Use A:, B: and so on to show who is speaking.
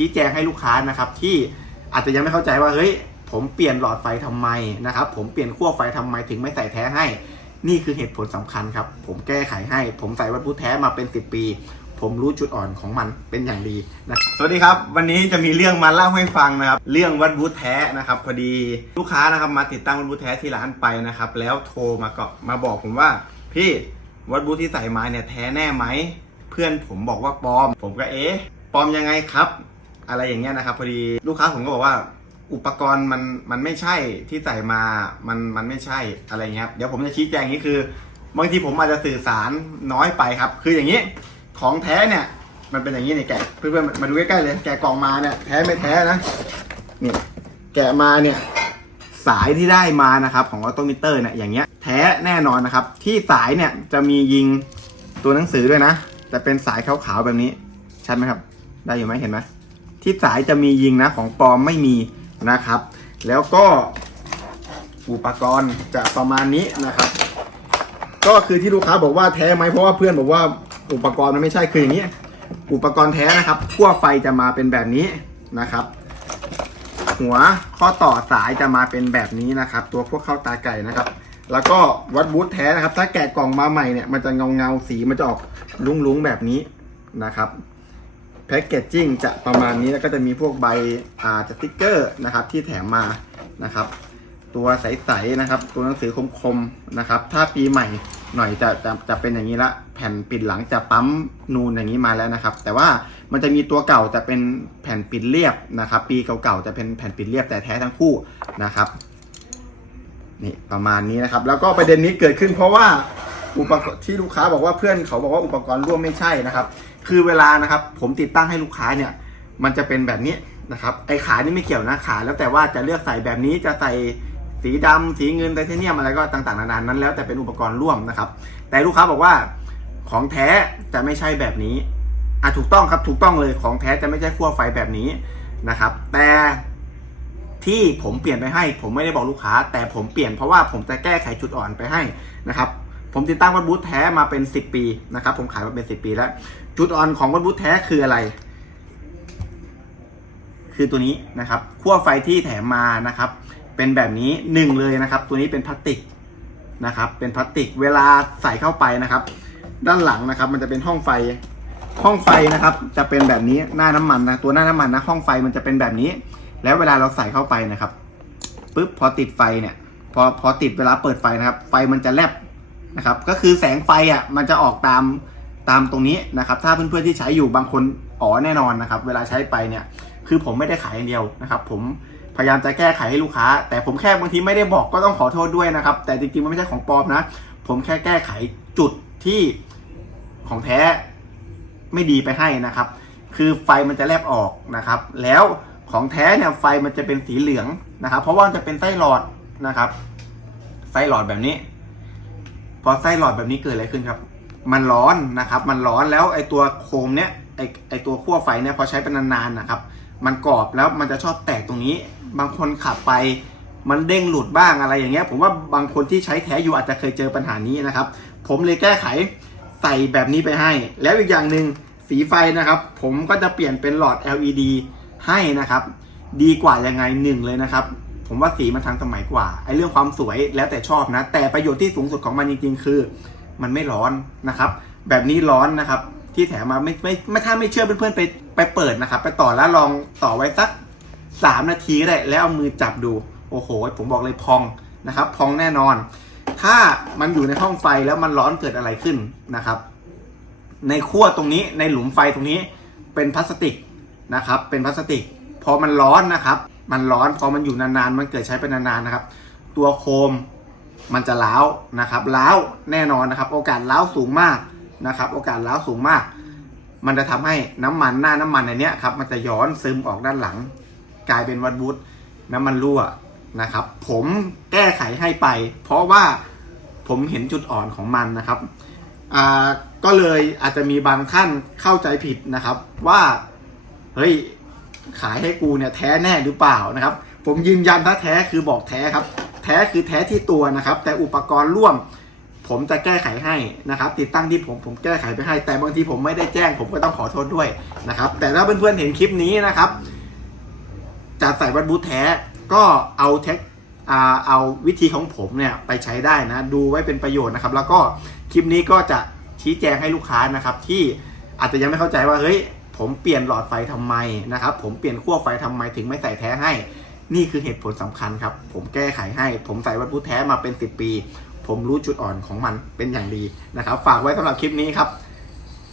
A: ชี้แจงให้ลูกค้านะครับที่อาจจะยังไม่เข้าใจว่าเฮ้ยผมเปลี่ยนหลอดไฟทำไมนะครับผมเปลี่ยนขั้วไฟทำไมถึงไม่ใส่แท้ให้ นี่คือเหตุผลสำคัญครับ ผมแก้ไขให้ ผมใส่วัตถุแท้มาเป็น 10 ปี ผมรู้จุดอ่อนของมันเป็นอย่างดีนะสวัสดีครับ วันนี้จะมีเรื่องมาเล่าให้ฟังนะครับ เรื่องวัตถุแท้นะครับ พอดีลูกค้านะครับมาติดตั้งวัตถุแท้ที่ร้านไปนะครับ แล้วโทรมาก็มาบอกผมว่า พี่วัตถุที่ใส่มาเนี่ยแท้แน่ไหมเพื่อนผมบอกว่าปลอม ผมก็เอ๊ะปลอมยังไงครับ อะไรอย่างเงี้ยนะครับพอดีลูกค้าผมก็บอกว่าอุปกรณ์มันมันไม่ใช่ที่ใส่มามันมันไม่ใช่อะไรเงี้ยเดี๋ยวผมจะชี้แจงนี้คือบางทีผมอาจจะสื่อสารน้อยไปครับ คืออย่างนี้ของแท้เนี่ย มันเป็นอย่างนี้นี่แกะเพื่อนๆมาดูใกล้ๆเลยแกะกล่องมาเนี่ยแท้ไม่แท้นะนี่แกะมาเนี่ยสายที่ได้มานะครับของออโตมิเตอร์เนี่ยอย่างเงี้ยแท้แน่นอนนะครับ ที่สายเนี่ยจะมียิงตัวหนังสือด้วยนะ แต่เป็นสายขาวๆแบบนี้ชัดไหมครับ ได้อยู่ไหมเห็นไหม ที่สายจะมียิงนะของปลอมไม่มีนะครับ แล้วก็อุปกรณ์จะประมาณนี้นะครับ ก็คือที่ลูกค้าบอกว่าแท้ไหมเพราะว่าเพื่อนบอกว่าอุปกรณ์มันไม่ใช่คืออย่างนี้ อุปกรณ์แท้นะครับขั้วไฟจะมาเป็นแบบนี้นะครับ หัวข้อต่อสายจะมาเป็นแบบนี้นะครับ ตัวพวกเข้าตาไก่นะครับ แล้วก็วัดบูทแท้นะครับ ถ้าแกะกล่องมาใหม่เนี่ยมันจะเงาเงาสีมันจะออกลุ้งๆแบบนี้นะครับ แพ็กเกจจิ้งจะประมาณนี้แล้วก็จะมีพวกใบอ่าสติ๊กเกอร์นะครับที่แถมมานะครับ ตัวใสๆนะครับ ตัวหนังสือคมๆนะครับ ถ้าปีใหม่หน่อยจะจะจะเป็นอย่างนี้ละแผ่นปิดหลังจะปั๊มนูนอย่างนี้มาแล้วนะครับ แต่ว่ามันจะมีตัวเก่าจะเป็นแผ่นปิดเรียบนะครับ ปีเก่าๆจะเป็นแผ่นปิดเรียบแต่แท้ทั้งคู่นะครับนี่ประมาณนี้นะครับ แล้วก็ประเด็นนี้เกิดขึ้นเพราะว่า อุปกรณ์ที่ลูกค้าบอกว่าเพื่อนเขาบอกว่าอุปกรณ์ร่วมไม่ใช่นะครับ คือเวลานะครับ ผมติดตั้งให้ลูกค้าเนี่ย มันจะเป็นแบบนี้นะครับ ไอ้ขานี่ไม่เกี่ยวนะขา แล้วแต่ว่าจะเลือกใส่แบบนี้จะใส่สีดำสีเงินไทเทเนียมอะไรก็ต่างๆนานานั้นแล้วแต่เป็นอุปกรณ์ร่วมนะครับ แต่ลูกค้าบอกว่าของแท้จะไม่ใช่แบบนี้อะถูกต้องครับถูกต้องเลยของแท้จะไม่ใช่ขั้วไฟแบบนี้นะครับ แต่ที่ผมเปลี่ยนไปให้ ผมไม่ได้บอกลูกค้า แต่ผมเปลี่ยนเพราะว่าผมจะแก้ไขจุดอ่อนไปให้นะครับ ผมติดตั้งวัตบูทแท้มาเป็น 10 ปีนะครับ ผมขายมาเป็น 10 ปีแล้ว จุดอ่อนของวัตบูทแท้คืออะไร คือตัวนี้นะครับขั้วไฟที่แถมมานะครับ เป็นแบบนี้หนึ่งเลยนะครับ ตัวนี้เป็นพลาสติกนะครับ เป็นพลาสติกเวลาใส่เข้าไปนะครับ ด้านหลังนะครับ มันจะเป็นห้องไฟห้องไฟนะครับ จะเป็นแบบนี้หน้าน้ำมันนะตัวหน้าน้ำมันนะห้องไฟมันจะเป็นแบบนี้ แล้วเวลาเราใส่เข้าไปนะครับปุ๊บพอติดไฟเนี่ย พอพอติดเวลาเปิดไฟนะครับ ไฟมันจะแลบ นะครับก็คือแสงไฟอะมันจะออกตามตามตรงนี้นะครับ ถ้าเพื่อนๆที่ใช้อยู่บางคนอ๋อแน่นอนนะครับ เวลาใช้ไปเนี่ยคือผมไม่ได้ขายอย่างเดียวนะครับ ผมพยายามจะแก้ไขให้ลูกค้า แต่ผมแค่บางทีไม่ได้บอกก็ต้องขอโทษด้วยนะครับ แต่จริงๆมันไม่ใช่ของปลอมนะ ผมแค่แก้ไขจุดที่ของแท้ไม่ดีไปให้นะครับ คือไฟมันจะแลบออกนะครับ แล้วของแท้เนี่ยไฟมันจะเป็นสีเหลืองนะครับ เพราะว่ามันจะเป็นไส้หลอดนะครับ ไส้หลอดแบบนี้ พอไส้หลอดแบบนี้เกิดอะไรขึ้นครับ มันร้อนนะครับ มันร้อนแล้วไอตัวโคมเนี้ยไอไอตัวขั้วไฟเนี่ยพอใช้เป็นนานๆนะครับ มันกรอบแล้วมันจะชอบแตกตรงนี้ บางคนขับไปมันเด้งหลุดบ้างอะไรอย่างเงี้ย ผมว่าบางคนที่ใช้แท้อยู่อาจจะเคยเจอปัญหานี้นะครับ ผมเลยแก้ไขใส่แบบนี้ไปให้ แล้วอีกอย่างหนึ่งสีไฟนะครับ ผมก็จะเปลี่ยนเป็นหลอด LED ให้นะครับ ดีกว่ายังไงหนึ่งเลยนะครับ ผมว่าสีมันทันสมัยกว่าไอ้เรื่องความสวยแล้วแต่ชอบนะ แต่ประโยชน์ที่สูงสุดของมันจริง ๆ คือ มันไม่ร้อนนะครับ แบบนี้ร้อนนะครับ ที่แถมมาไม่ไม่ไม่ถ้าไม่เชื่อเพื่อนๆไปไปเปิดนะครับ ไปต่อแล้วลองต่อไว้สักสามนาทีก็ได้แล้วเอามือจับดู โอ้โห ผมบอกเลยพองนะครับ พองแน่นอน ถ้ามันอยู่ในห้องไฟแล้วมันร้อนเกิดอะไรขึ้นนะครับ ในขั้วตรงนี้ในหลุมไฟตรงนี้เป็นพลาสติกนะครับ เป็นพลาสติก พอมันร้อนนะครับ มันร้อนพอมันอยู่นานๆ มันเกิดใช้เป็นนานๆนะครับ ตัวโคมมันจะล้าวนะครับล้าวแน่นอนนะครับ โอกาสล้าวสูงมากนะครับ โอกาสล้าวสูงมาก มันจะทำให้น้ำมันหน้าน้ำมันในนี้ครับมันจะย้อนซึมออกด้านหลัง กลายเป็นวัดบูทน้ำมันรั่วนะครับ ผมแก้ไขให้ไป เพราะว่าผมเห็นจุดอ่อนของมันนะครับอ่าก็เลยอาจจะมีบางท่านเข้าใจผิดนะครับ ว่าเฮ้ย ขายให้กูเนี่ยแท้แน่หรือเปล่านะครับ ผมยืนยันถ้าแท้คือบอกแท้ครับ แท้คือแท้ที่ตัวนะครับ แต่อุปกรณ์ร่วม ผมจะแก้ไขให้นะครับ ติดตั้งที่ผมผมแก้ไขไปให้ แต่บางทีผมไม่ได้แจ้ง ผมก็ต้องขอโทษด้วยนะครับ แต่ถ้าเพื่อนๆเห็นคลิปนี้นะครับจะใส่วัดบูทแท้ก็เอาเทคอ่าเอาวิธีของผมเนี่ยไปใช้ได้นะ ดูไว้เป็นประโยชน์นะครับ แล้วก็คลิปนี้ก็จะชี้แจงให้ลูกค้านะครับ ที่อาจจะยังไม่เข้าใจว่าเฮ้ย ผมเปลี่ยนหลอดไฟทำไมนะครับ ผมเปลี่ยนขั้วไฟทำไมถึงไม่ใส่แท้ให้ นี่คือเหตุผลสำคัญครับ ผมแก้ไขให้ ผมใส่วัตถุแท้มาเป็น 10 ปี ผมรู้จุดอ่อนของมันเป็นอย่างดีนะครับ ฝากไว้สำหรับคลิปนี้ครับ